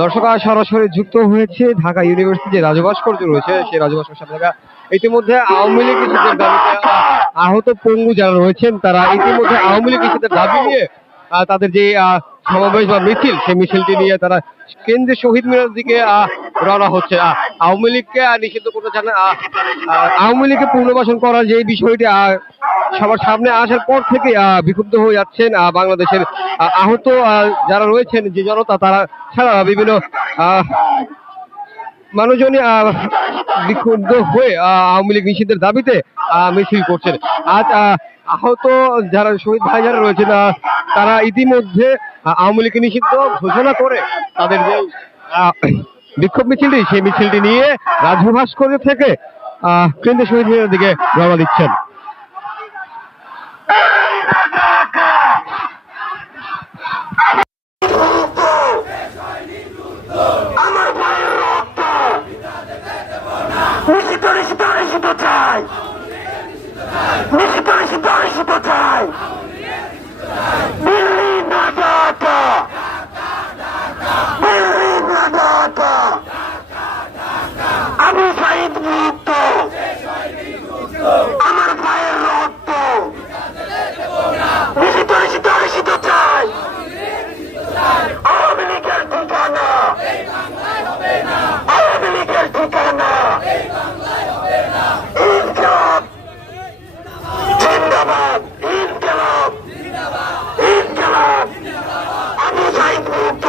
দর্শকরা সরাসরি যুক্ত হয়েছে ঢাকা ইউনিভার্সিটি যে রাজভাস্কর্য রয়েছে, সেই রাজভাস্কর সামনে থাকা ইতিমধ্যে আওয়ামী লীগ ইস্যুদের দাবিতে আহত পঙ্গু যারা রয়েছেন, তারা ইতিমধ্যে আওয়ামী লীগ ইস্যুদের দাবি নিয়ে তাদের যে সমাবেশ বা মিছিল, সেই মিছিলটি নিয়ে তারা কেন্দ্রীয় শহীদ মিনারের দিকে রওনা হচ্ছে আওয়ামী লীগকে নিষিদ্ধ করতে চান আওয়ামী লীগকে পুনর্বাসন করার যে বিষয়টি সবার সামনে আসার পর থেকে বিক্ষুব্ধ হয়ে যাচ্ছেন বাংলাদেশের আহ, আহত যারা রয়েছেন যে জনতা তারা ছাড়া বিভিন্ন মানুষজনই বিক্ষুব্ধ হয়ে আওয়ামী লীগ নিষিদ্ধের দাবিতে মিছিল করছেন। আজ আহ, আহত যারা শহীদ ভাই যারা রয়েছেন তারা ইতিমধ্যে আওয়ামী লীগকে নিষিদ্ধ ঘোষণা করে তাদের যে বিক্ষোভ মিছিলটি সেই মিছিলটি নিয়ে রাজু ভাস্কর্য থেকে কেন্দ্রীয় শহীদ মিনারের দিকে রওনা দিচ্ছেন নিষিদ্ধ চাই নিষিদ্ধ নিষিদ্ধ নিষিদ্ধ চাই দিল্লি না ঢাকা দিল্লি না ঢাকা আমি শহীদ মুক্ত আমার ভাইয়ের রক্ত নিষিদ্ধ নিষিদ্ধ নিষিদ্ধ চাই আওয়ামী লীগের ঠিকানা আওয়ামী লীগের ঠিকানা ইনকাম জিন্দাবাদ ইনকাম ইনকাম আবু সাইদ মুক্ত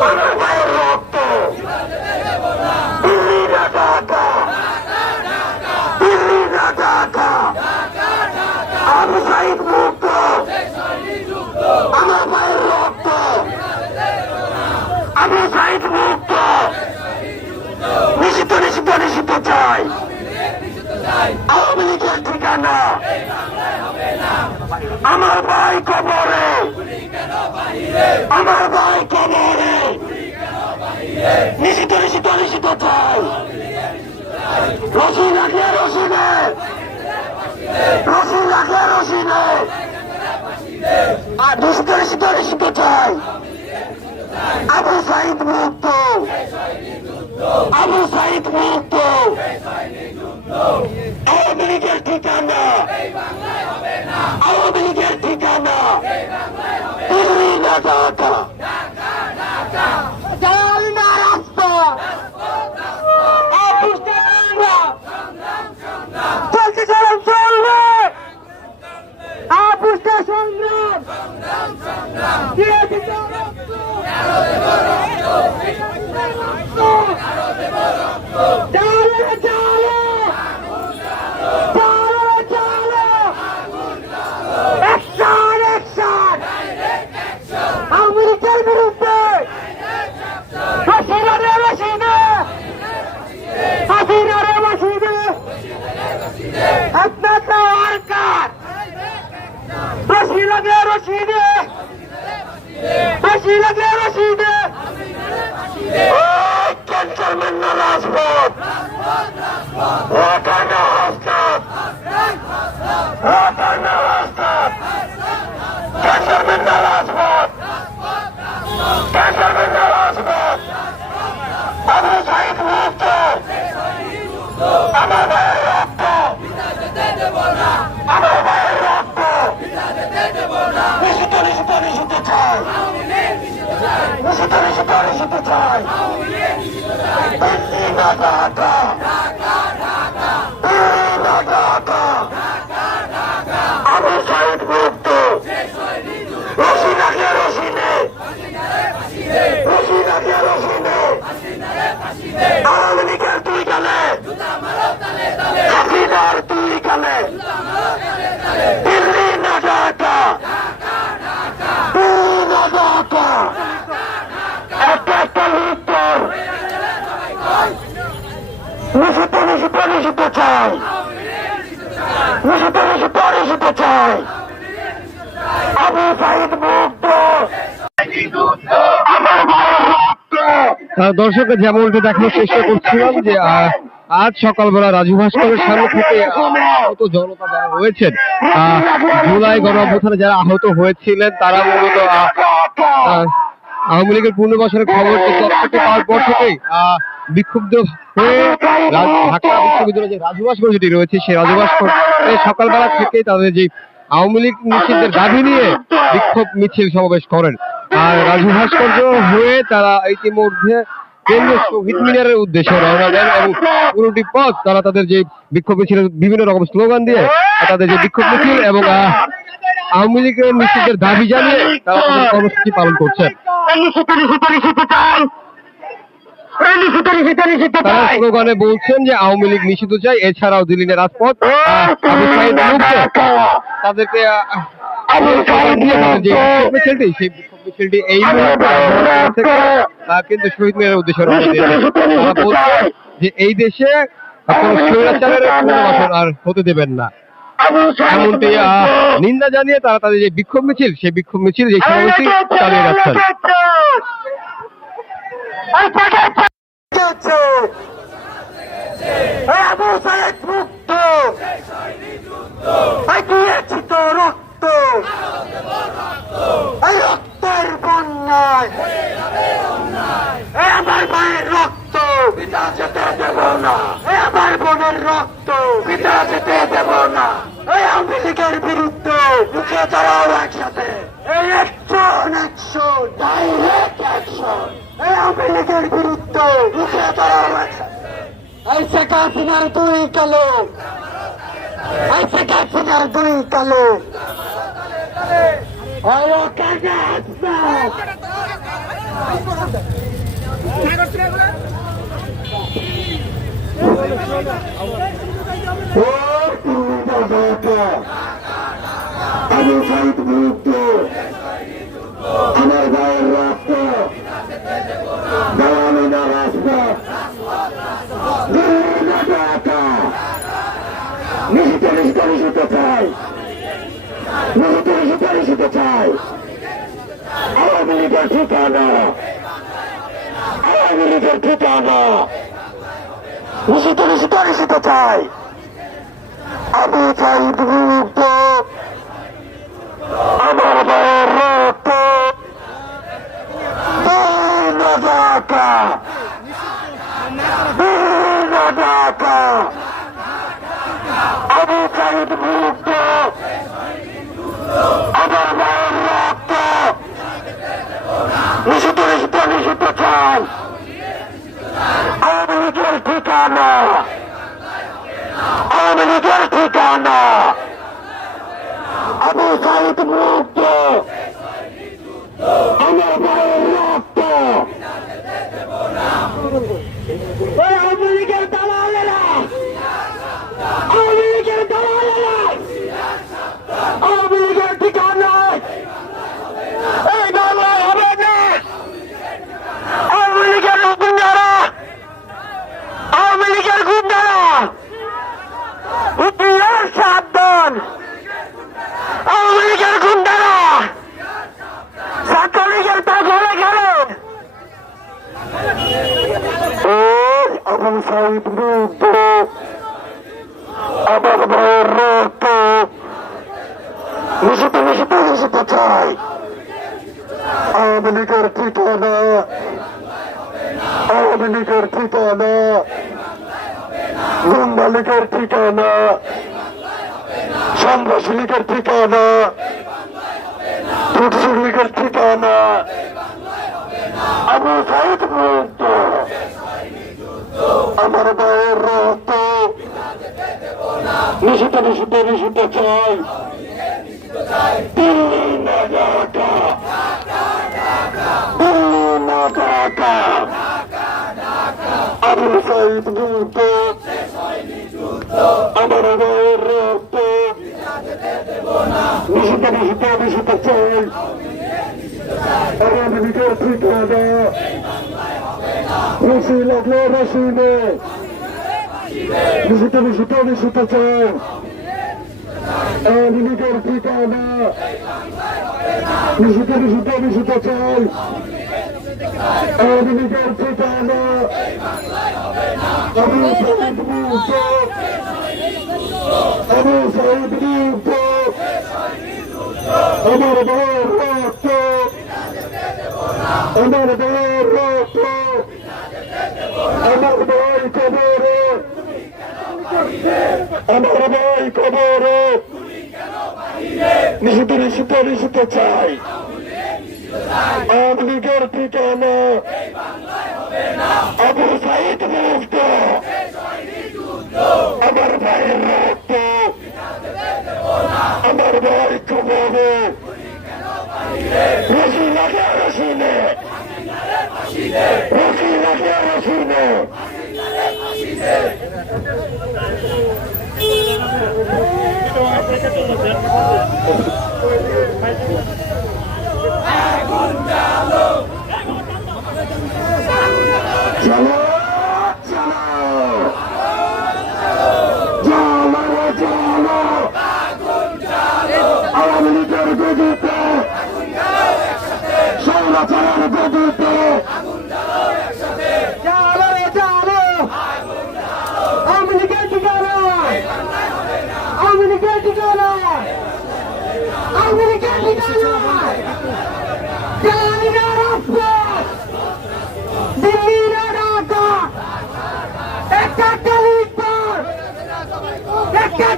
আমার ভাইয়ের রক্ত দিল্লি না ঢাকা দিল্লি না ঢাকা আবু সাইদ মুক্ত আমার ভাইয়ের রক্ত আমি সাইড মুক্ত নিষিদ্ধ নিষিদ্ধ নিষিদ্ধ চাই আওয়ামী লীগের ঠিকানা আমার ভাই কবরে আমার ভাই কবরে নিষিদ্ধ নিষিদ্ধ নিষিদ্ধ চাই রশি রাখিয়া রশি রাখিয়া আর নিষিদ্ধ নিষিদ্ধ নিষিদ্ধ চাই আবু সাইদ মুক্ত। আবু সাইদ ঠিকানা। আওয়ামী লীগের ঠিকানা। দিল্লি না চালো চালো চালো চালো অ্যাকশন অ্যাকশন আমেরিকার বিরুদ্ধে হাসিনা রে হাসিনা হাসিনা রে হাসিনা আপনার সরকার রশি লাগে রশিদে রশি লাগে রশিদে ক্যান্সার মেন্না রাজপথ ওখানে রাজপথ ওখানে রাজপথ ক্যান্সার মেন্না রাজপথ ক্যান্সার মেন্না রাজপথ আবু সাইদ মুক্ত আমার ভাইয়ের রক্ত আমার ভাইয়ের রক্ত নিষিদ্ধ নিষিদ্ধ নিষিদ্ধ চাই নিষিদ্ধ নিষিদ্ধ নিষিদ্ধ চাই দিল্লি না ঢাকা দিল্লি না ঢাকা আবু সাইদ মুক্ত রশি রাখিয়া রশি নে রশি রাখিয়া রশি নে আওয়ামী লীগের দুই গালে হাসিনার দুই গালে দিল্লি না ঢাকা দিল্লি না ঢাকা একটা একটা লিটার নিষিদ্ধ নিষিদ্ধ নিষিদ্ধ চাই। নিষিদ্ধ নিষিদ্ধ নিষিদ্ধ চাই। আবু সাইদ মুক্ত। আমার ভাইয়ের রক্ত। দর্শক যেমনটি দেখানোর চেষ্টা করছিলাম যে আজ সকালবেলা রাজু ভাস্করের সামনে থেকে আহত জনতা যারা রয়েছেন জুলাই গণঅভ্যুত্থানে যারা আহত হয়েছিলেন তারা মূলত আওয়ামী লীগের পুনর্বাসনের খবর তথ্যটি পাওয়ার পর থেকেই বিক্ষুব্ধ হয়ে ঢাকা বিশ্ববিদ্যালয়ের যে রাজু ভাস্কর যেটি রয়েছে, সেই রাজু ভাস্কর এই সকালবেলা থেকেই তাদের যে আওয়ামী লীগ নিষিদ্ধের দাবি নিয়ে বিক্ষোভ মিছিল সমাবেশ করেন। আর রাজু ভাস্কর্য হয়ে তারা ইতিমধ্যে কেন্দ্রীয় শহীদ মিনারের উদ্দেশ্যে রওনা দেন এবং পুরোটি পথ তারা তাদের যে বিক্ষোভ মিছিলের বিভিন্ন রকম স্লোগান দিয়ে তাদের যে বিক্ষোভ মিছিল এবং আওয়ামী লীগের নিষিদ্ধের দাবি জানিয়ে তারা কর্মসূচি পালন করছেন স্লোগানে বলছেন যে আওয়ামী লীগ নিষিদ্ধ চাই এছাড়াও দিল্লির রাজপথ। তাদেরকে কিন্তু শহীদ মিনারের উদ্দেশ্যে যে এই দেশে আর হতে দেবেন না। এমনটি নিন্দা জানিয়ে তারা তাদের যে বিক্ষোভ মিছিল সেই বিক্ষোভ মিছিল যে সমাবেশটি চালিয়ে যাচ্ছেন রক্ত। রক্তের বন্যায়। আমার ভাইয়ের রক্ত। পিতা যেতে দেব না। আমার বোনের রক্ত। পিতা যেতে দেব না। এই আওয়ামী লীগের বিরুদ্ধে। মুখে দাঁড়াও একসাথে। এই অ্যাকশন অ্যাকশন ডাইরেক্ট অ্যাকশন এই আওয়ামী লীগের বিরুদ্ধে। মুখে দাঁড়াও একসাথে। এই শেখ হাসিনার দুই কালো। এই শেখ হাসিনার দুই কালো। ওই ওখানে আসবে আমি শহীদ মুক্ত আমার ভাইয়ের রক্ত দেওয়ানি না রাজপথ নিষিদ্ধ নিষিদ্ধ নিষিদ্ধ চাই নিষিদ্ধ নিষিদ্ধ নিষিদ্ধ চাই আওয়ামী ঠিকানা আওয়ামী লীগের ঠিকানা নিষিদ্ধ নিষিদ্ধ নিষিদ্ধ চাই। আমি চাই মুক্ত আমার ভাইয়ের রক্ত। ঢাকা ঢাকা আমি চাই মুক্ত আমার ভাইয়ের রক্ত। নিষিদ্ধ নিষিদ্ধ নিষিদ্ধ চাই আওয়ামী লীগের ঠিকানা? আওয়ামী লীগের ঠিকানা। আবু সাইদ মুক্ত। আমার ভাইয়ের রক্ত ওই আওয়ামী লীগের দালালেরা আওয়ামী লীগের দালালেরা আওয়ামী লীগের ঠিকানায় এই বাংলায় হবে না আওয়ামী লীগের গুন্ডারা আওয়ামী লীগের গুন্ডারা ইতিহাস সাবধান। আওয়ামী লীগের গুন্ডারা। ছাত্রলীগের পাগলে গেলে। আবু সাইদ মুক্ত আমার ভাইয়ের রক্ত। নিষিদ্ধ নিষিদ্ধ নিষিদ্ধ আওয়ামী লীগের ঠিকানা। আওয়ামী লীগের ঠিকানা। লীগের ঠিকানা। সন্ত্রাসী লীগের ঠিকানা। টুটসুর লীগের ঠিকানা। আবু সাইদ মুক্ত আমার ভাইয়ের রক্ত। নিষিদ্ধ নিষিদ্ধ নিষিদ্ধ চাই। দিল্লি সাইদ মুক্ত আমার ভাইয়ের রক্ত নিষিদ্ধ নিষিদ্ধ নিষিদ্ধ চাই আওয়ামী লীগের ঠিকানা রশি লাগল রশি নে নিষিদ্ধ নিষিদ্ধ নিষিদ্ধ চাই আওয়ামী লীগের ঠিকানা নিষিদ্ধ নিষিদ্ধ নিষিদ্ধ চাই ঠিকানা আমার ভাইয়ের রক্ত আমার ভাইয়ের রক্ত আমার ভাই কবরে আমার ভাই কবরে নিষিদ্ধ নিষিদ্ধ নিষিদ্ধ চাই আওয়ামী লীগের ঠিকানা আবু সাইদ মুক্ত আমার ভাইয়ের রক্ত আমার ভাই কবরে রসি লাগে রসিনে রসি লাগে রসিনে চলো Shalom.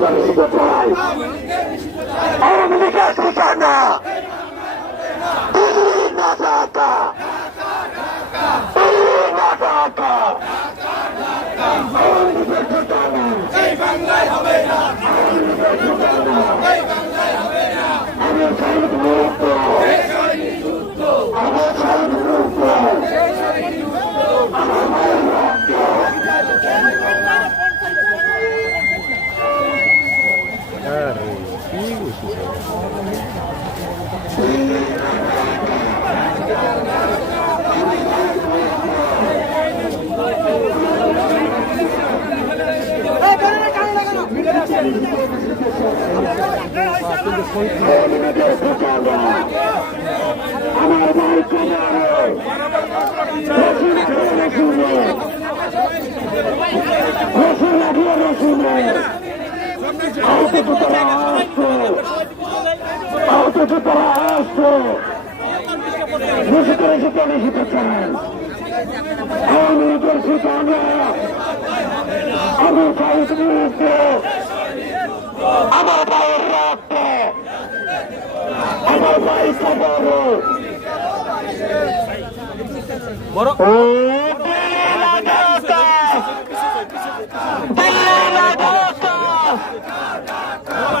নিষিদ্ধ নিষিদ্ধ নিষিদ্ধ চাই আওয়ামী লীগের ঠিকানা দিল্লি না ঢাকা দিল্লি না ঢাকা আওয়ামী লীগের ঠিকানা আমি সাইদ মুক্ত আমি সাইদ মুক্ত আওয়ামী লীগের ঠিকানা আমার ভাই কবরে রসুন খেয়ে রসুনে রসুন লাগিয়ে রসুনে আহত জুতারা আসছে আহত জুতারা আসছে নিষিদ্ধ নিষিদ্ধ নিষিদ্ধ চান আওয়ামী লীগের ঠিকানা আবু সাইদ মুক্ত আমার ভাইয়ের রক্ত আমার ভাই কবর বড় ও দিল্লি না ঢাকা দিল্লি না ঢাকা আমার সোনার বাংলা আমার সাইড মুক্ত আশা সানি যুক্ত চাপতেছে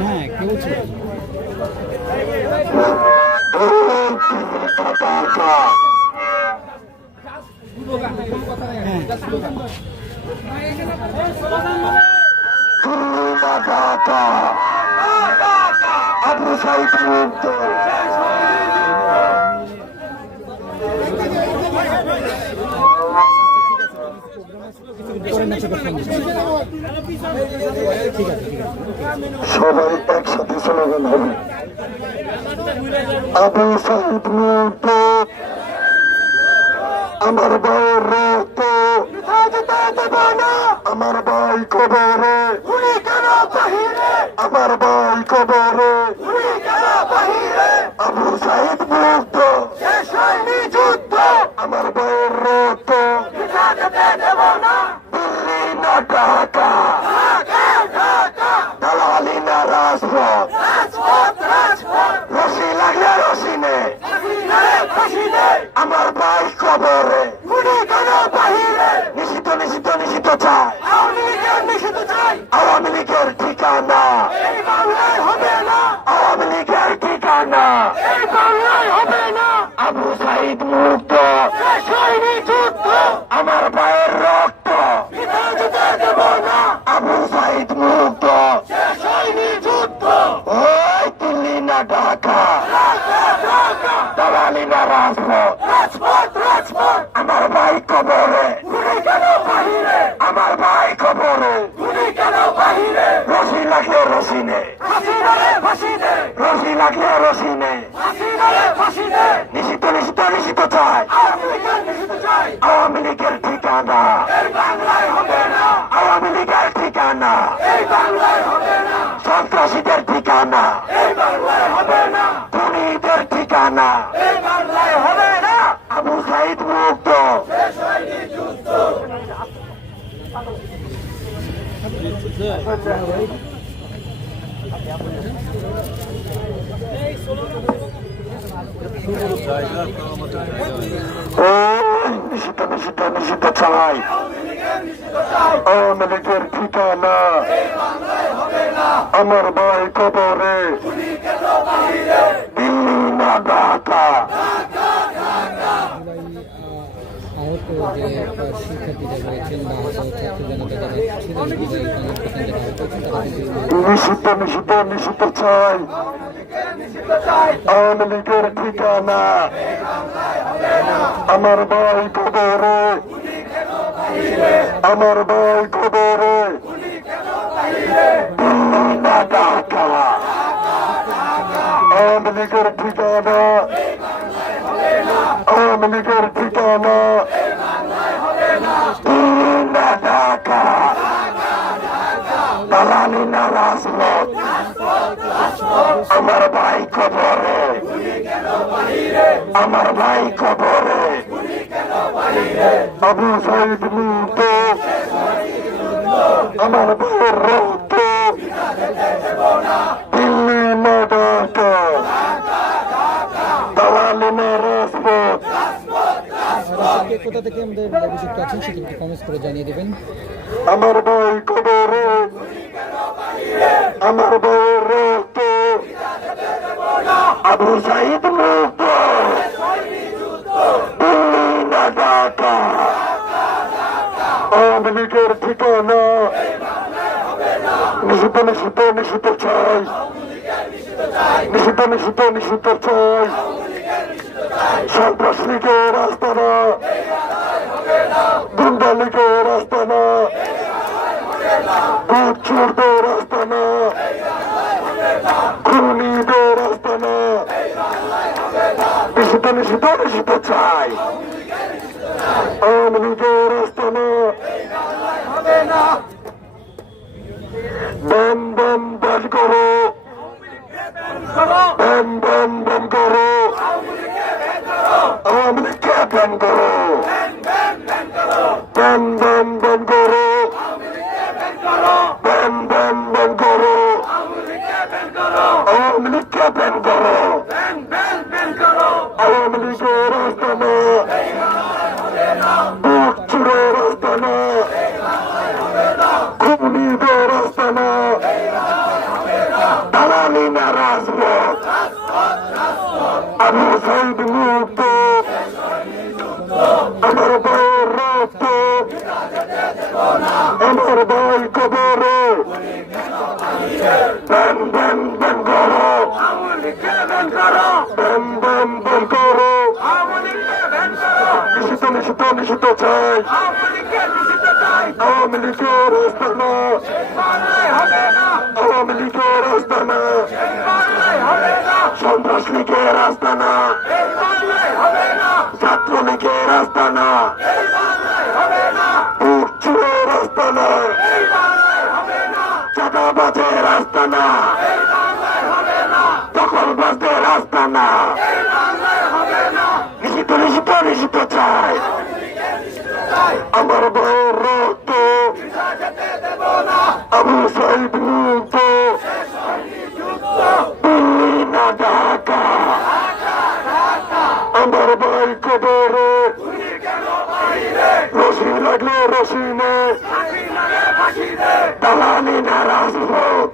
হ্যাঁ কে বলছে আবু সাইদ সবাই একসাথে স্লোগান হবে আমার ভাইয়ের রক্ত আমার ভাই কবরে আমার ভাই কবরে আবু মুক্ত শেষ হয়নি যুদ্ধ আমার ভাইয়ের রক্ত পিতা যেতে দেব না দিল্লি না ঢাকা দালালি না রাজপথ রশি লাগলে রশি নে আমার ভাই কবরে গুলি কেন বাহিরে নিষিদ্ধ নিষিদ্ধ নিষিদ্ধ চাই আওয়ামী লীগের নিষিদ্ধ চাই আওয়ামী লীগের ঠিকানা এই বাংলায় হবে না আওয়ামী লীগের ঠিকানা এই বাংলায় হবে না আবু সাইদ মুক্ত শেষ হয়নি যুদ্ধ আমার ভাইয়ের রক্ত পিতা যেতে দেব না আবু সাইদ মুক্ত শেষ হয়নি যুদ্ধ ওই দিল্লি না ঢাকা দালালি না রাজপথ। আমার ভাই কবরে, আমার ভাই কবরে। রশি লাগলে রশি নে ফাঁসি দে ফাঁসি দে রশি লাগলে রশি নে ফাঁসি দে ফাঁসি দে নিষিদ্ধ নিষিদ্ধ নিষিদ্ধ চাই। আওয়ামী লীগের নিষিদ্ধ চাই আওয়ামী লীগের ঠিকানা এই বাংলায় হবে না আওয়ামী লীগের ঠিকানা এই বাংলায় হবে না সন্ত্রাসীদের ঠিকানা এই বাংলায় হবে না খুনিদের ঠিকানা এই বাংলায় হবে না আবু সাইদ মুক্ত ওই নিষিদ্ধ নিষিদ্ধ নিষিদ্ধ চাই আওয়ামী লীগের ঠিকানা আমার ভাই কবরে। দিল্লি না আহত যে শিক্ষার্থীরা রয়েছেন বা ছাত্র জনতা যারা নিষিদ্ধ নিষিদ্ধ নিষিদ্ধ চাই আওয়ামী লীগের ঠিকানা আমার ভাই কবরে আমার ভাই ঢাকা আওয়ামী লীগের ঠিকানা আওয়ামী লীগের ঠিকানা দিল্লি না ঢাকা দালালি না রাজপথ আমার ভাই কবরে আমার ভাই কবরে আবু সাইদ মুক্ত আমার ভাইয়ের রক্ত দিল্লি না ঢাকা দালালি না রাজপথ কে কোথা থেকে আমাদের অভিযুক্ত আছেন একটু করে জানিয়ে দেবেন। আমার ভাই কবরে আমার ভাইয়ের রক্ত আবু সাইদ মুক্ত আওয়ামী লীগের ঠিকানা নিষিদ্ধ নিষিদ্ধ নিষিদ্ধ চাই। নিষিদ্ধ নিষিদ্ধ নিষিদ্ধ চাই। সন্ত্রাস রাস্তা না। গুন্ডা রাস্তা না। ভূত চোরদের আস্তানা খুনিদের না। নিষিদ্ধ নিষিদ্ধ নিষিদ্ধ চাই। আওয়ামী লীগের রাস্তা বম ব্যান করো ব্যান ব্যান করো ব্যান ব্যান করো আওয়ামী লীগকে ব্যান করো নিষিদ্ধ চাই। আওয়ামী লীগের রাস্তা না। আওয়ামী লীগের রাস্তা না। সন্ত্রাস লীগের রাস্তা না। ছাত্র লীগের রাস্তা না। রাস্তা না। চাঁদাবাজের রাস্তা না। দখলবাজদের রাস্তা না। নিষিদ্ধ নিষিদ্ধ নিষিদ্ধ চাই। আমার ভাইয়ের রক্ত আবু সাইড রক্ত না ঢাকা। আমার ভাই কবরে। রশি লাগলে রশি নেই দালালি না রাজপথ